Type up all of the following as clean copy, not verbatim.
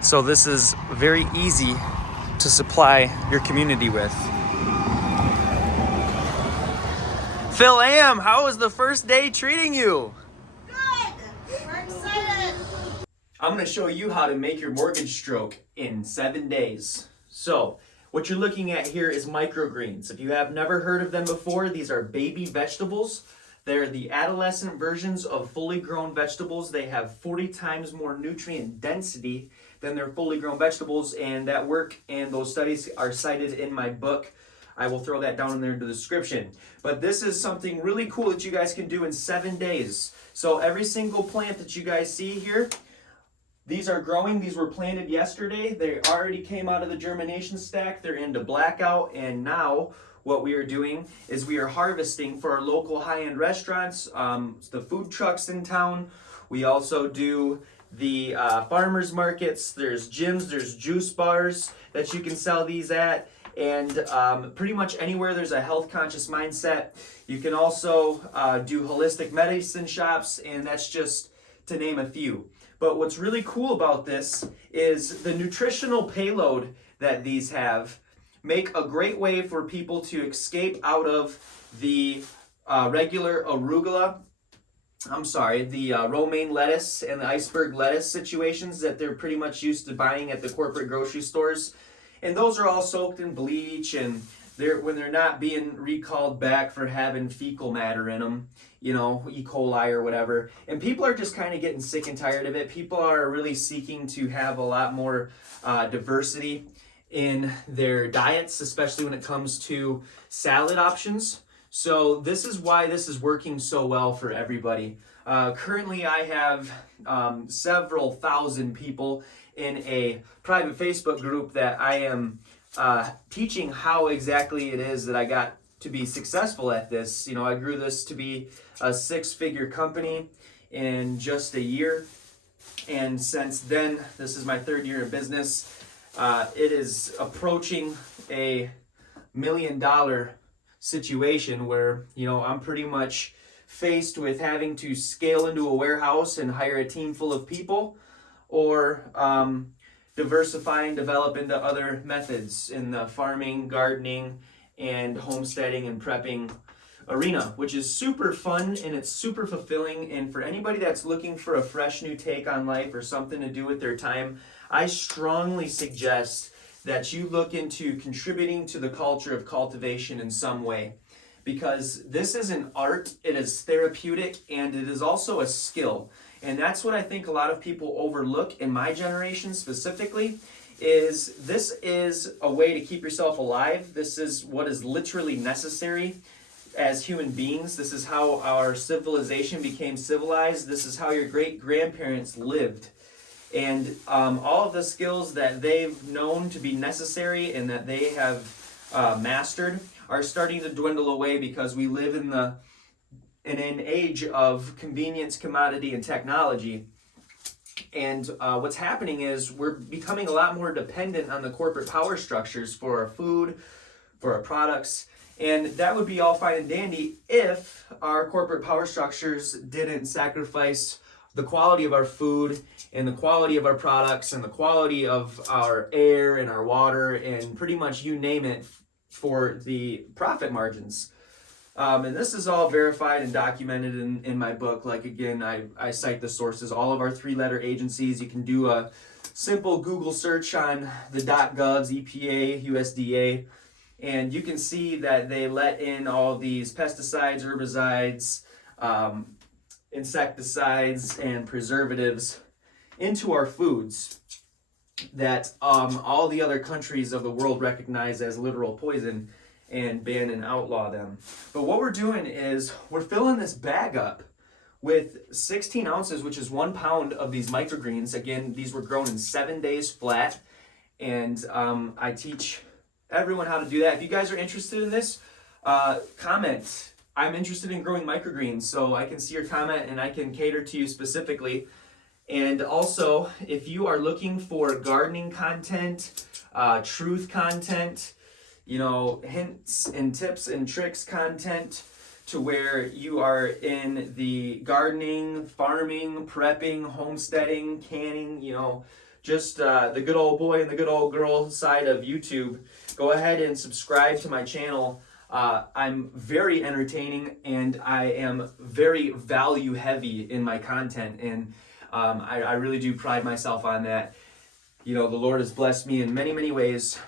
So this is very easy to supply your community with. Phil Am, how was the first day treating you? Good! We're excited! I'm going to show you how to make your mortgage stroke in 7 days. So, what you're looking at here is microgreens. If you have never heard of them before, these are baby vegetables. They're the adolescent versions of fully grown vegetables. They have 40 times more nutrient density than their fully grown vegetables, and that work and those studies are cited in my book. I will throw that down in there in the description. But this is something really cool that you guys can do in 7 days. So every single plant that you guys see here, these are growing. These were planted yesterday. They already came out of the germination stack. They're into blackout, and now what we are doing is we are harvesting for our local high-end restaurants, the food trucks in town. We also do the farmers markets. There's gyms, there's juice bars that you can sell these at, and pretty much anywhere there's a health conscious mindset. You can also do holistic medicine shops, and that's just to name a few. But what's really cool about this is the nutritional payload that these have make a great way for people to escape out of the regular arugula, the romaine lettuce and the iceberg lettuce situations that they're pretty much used to buying at the corporate grocery stores. And those are all soaked in bleach, and when they're not being recalled back for having fecal matter in them, you know, E. coli or whatever. And people are just kind of getting sick and tired of it. People are really seeking to have a lot more diversity in their diets, especially when it comes to salad options. So this is why this is working so well for everybody. Currently, I have several thousand people in a private Facebook group that I am teaching how exactly it is that I got to be successful at this. You know, I grew this to be a 6-figure company in just a year. And since then, this is my 3rd year in business. It is approaching a $1 million situation where, you know, I'm pretty much faced with having to scale into a warehouse and hire a team full of people, or diversify and develop into other methods in the farming, gardening, and homesteading and prepping arena, which is super fun and it's super fulfilling. And for anybody that's looking for a fresh new take on life or something to do with their time, I strongly suggest that you look into contributing to the culture of cultivation in some way, because this is an art, it is therapeutic, and it is also a skill. And that's what I think a lot of people overlook in my generation specifically, is this is a way to keep yourself alive. This is what is literally necessary as human beings. This is how our civilization became civilized. This is how your great-grandparents lived. And all of the skills that they've known to be necessary and that they have mastered are starting to dwindle away, because we live in an age of convenience, commodity, and technology. And what's happening is we're becoming a lot more dependent on the corporate power structures for our food, for our products. And that would be all fine and dandy if our corporate power structures didn't sacrifice the quality of our food and the quality of our products and the quality of our air and our water and pretty much you name it for the profit margins. And this is all verified and documented in my book. Like, again, I cite the sources, all of our 3-letter agencies. You can do a simple Google search on the .govs, EPA, USDA, and you can see that they let in all these pesticides, herbicides, insecticides, and preservatives into our foods that all the other countries of the world recognize as literal poison and ban and outlaw them. But what we're doing is we're filling this bag up with 16 ounces, which is 1 pound of these microgreens. Again, these were grown in 7 days flat, and I teach everyone how to do that. If you guys are interested in this, comment. I'm interested in growing microgreens, so I can see your comment and I can cater to you specifically. And also, if you are looking for gardening content, truth content, you know, hints and tips and tricks content, to where you are in the gardening, farming, prepping, homesteading, canning, you know, just the good old boy and the good old girl side of YouTube, go ahead and subscribe to my channel. I'm very entertaining and I am very value heavy in my content, and I really do pride myself on that. You know, the Lord has blessed me in many, many ways,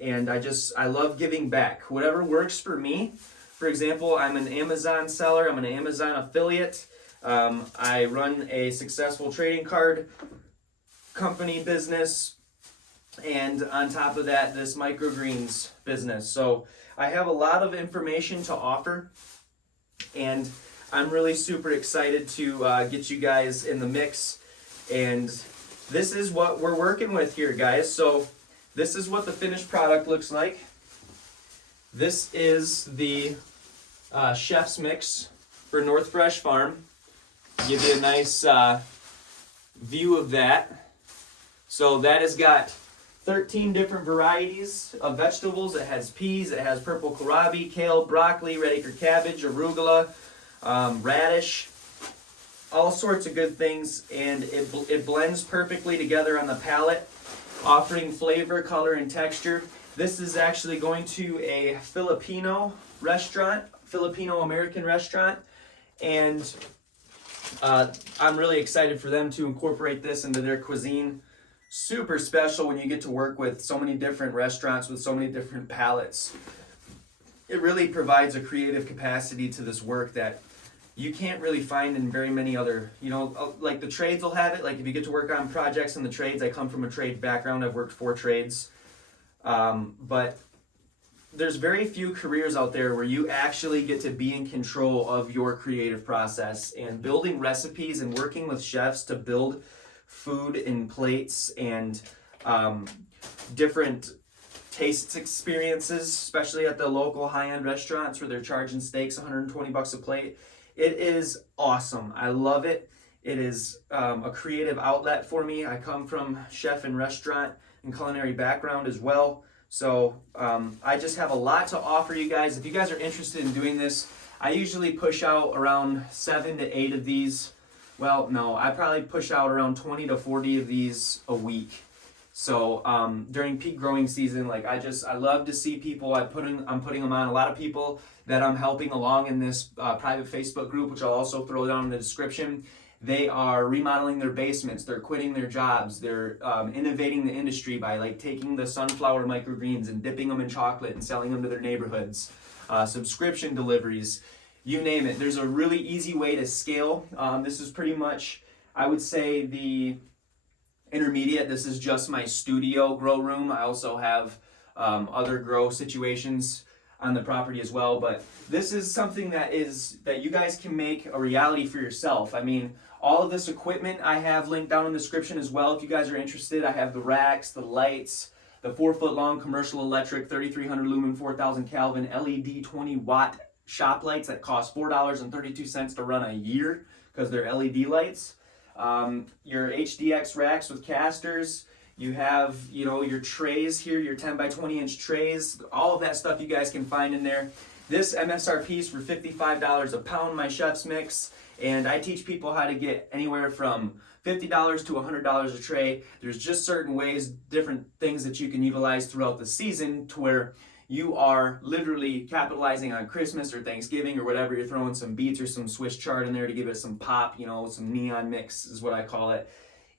and I love giving back. Whatever works for me. For example, I'm an Amazon seller, I'm an Amazon affiliate. I run a successful trading card company business, and on top of that, this microgreens business. So I have a lot of information to offer, and I'm really super excited to get you guys in the mix. And this is what we're working with here, guys. So this is what the finished product looks like. This is the chef's mix for North Fresh Farm. Give you a nice view of that. So that has got 13 different varieties of vegetables. It has peas, it has purple kohlrabi, kale, broccoli, red acre cabbage, arugula, radish, all sorts of good things, and it blends perfectly together on the palate, offering flavor, color, and texture. This is actually going to a Filipino restaurant, Filipino-American restaurant, and I'm really excited for them to incorporate this into their cuisine. Super special when you get to work with so many different restaurants with so many different palates. It really provides a creative capacity to this work that you can't really find in very many other, like the trades will have it. Like if you get to work on projects in the trades, I come from a trade background, I've worked 4 trades. But there's very few careers out there where you actually get to be in control of your creative process, and building recipes and working with chefs to build food and plates and different taste experiences, especially at the local high-end restaurants where they're charging steaks $120 a plate. It is awesome. I love it. It is a creative outlet for me. I come from chef and restaurant and culinary background as well. So I just have a lot to offer you guys. If you guys are interested in doing this, I usually push out around 7 to 8 of these. Well, no, I probably push out around 20 to 40 of these a week. So during peak growing season, like I love to see people. I'm putting them on a lot of people that I'm helping along in this private Facebook group, which I'll also throw down in the description. They are remodeling their basements. They're quitting their jobs. They're innovating the industry by like taking the sunflower microgreens and dipping them in chocolate and selling them to their neighborhoods. Subscription deliveries, you name it. There's a really easy way to scale. This is pretty much, I would say, the intermediate. This is just my studio grow room. I also have other grow situations on the property as well, but this is something that you guys can make a reality for yourself. I mean, all of this equipment I have linked down in the description as well if you guys are interested. I have the racks, the lights, the 4-foot long commercial electric 3300 lumen 4000 Kelvin LED 20 watt shop lights that cost $4.32 to run a year because they're LED lights. Your HDX racks with casters. You have, your trays here, your 10 by 20 inch trays. All of that stuff you guys can find in there. This MSRP is for $55 a pound, my chef's mix. And I teach people how to get anywhere from $50 to $100 a tray. There's just certain ways, different things that you can utilize throughout the season to where you are literally capitalizing on Christmas or Thanksgiving or whatever. You're throwing some beets or some Swiss chard in there to give it some pop, some neon mix is what I call it.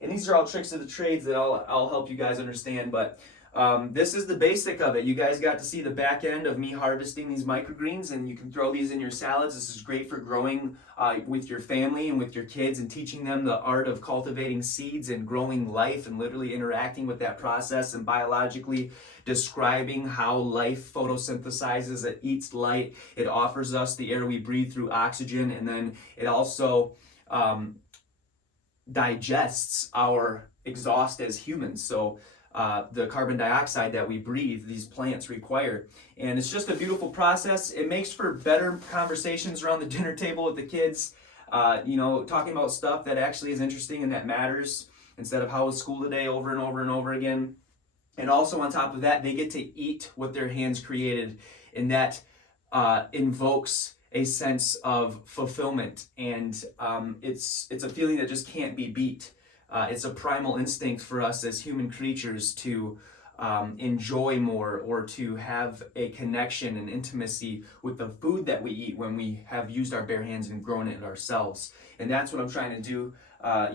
And these are all tricks of the trades that I'll help you guys understand. But this is the basic of it. You guys got to see the back end of me harvesting these microgreens, and you can throw these in your salads. This is great for growing with your family and with your kids and teaching them the art of cultivating seeds and growing life and literally interacting with that process and biologically describing how life photosynthesizes. It eats light. It offers us the air we breathe through oxygen, and then it also digests our exhaust as humans. So the carbon dioxide that we breathe, these plants require. And it's just a beautiful process. It makes for better conversations around the dinner table with the kids, talking about stuff that actually is interesting and that matters instead of how was school today over and over and over again. And also on top of that, they get to eat what their hands created, and that invokes a sense of fulfillment, and it's a feeling that just can't be beat. It's a primal instinct for us as human creatures to enjoy more, or to have a connection and intimacy with the food that we eat when we have used our bare hands and grown it ourselves. And that's what I'm trying to do.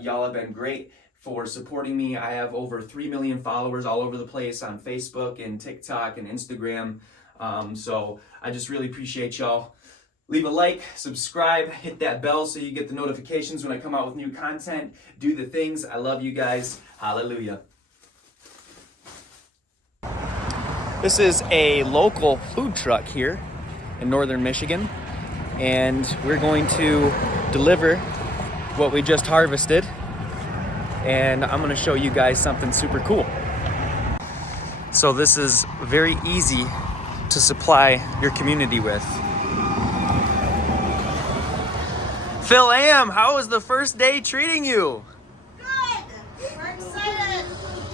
Y'all have been great for supporting me. I have over 3 million followers all over the place on Facebook and TikTok and Instagram. So I just really appreciate y'all. Leave a like, subscribe, hit that bell so you get the notifications when I come out with new content. Do the things. I love you guys. Hallelujah. This is a local food truck here in northern Michigan, and we're going to deliver what we just harvested, and I'm going to show you guys something super cool. So this is very easy to supply your community with. Phil Am, how was the first day treating you?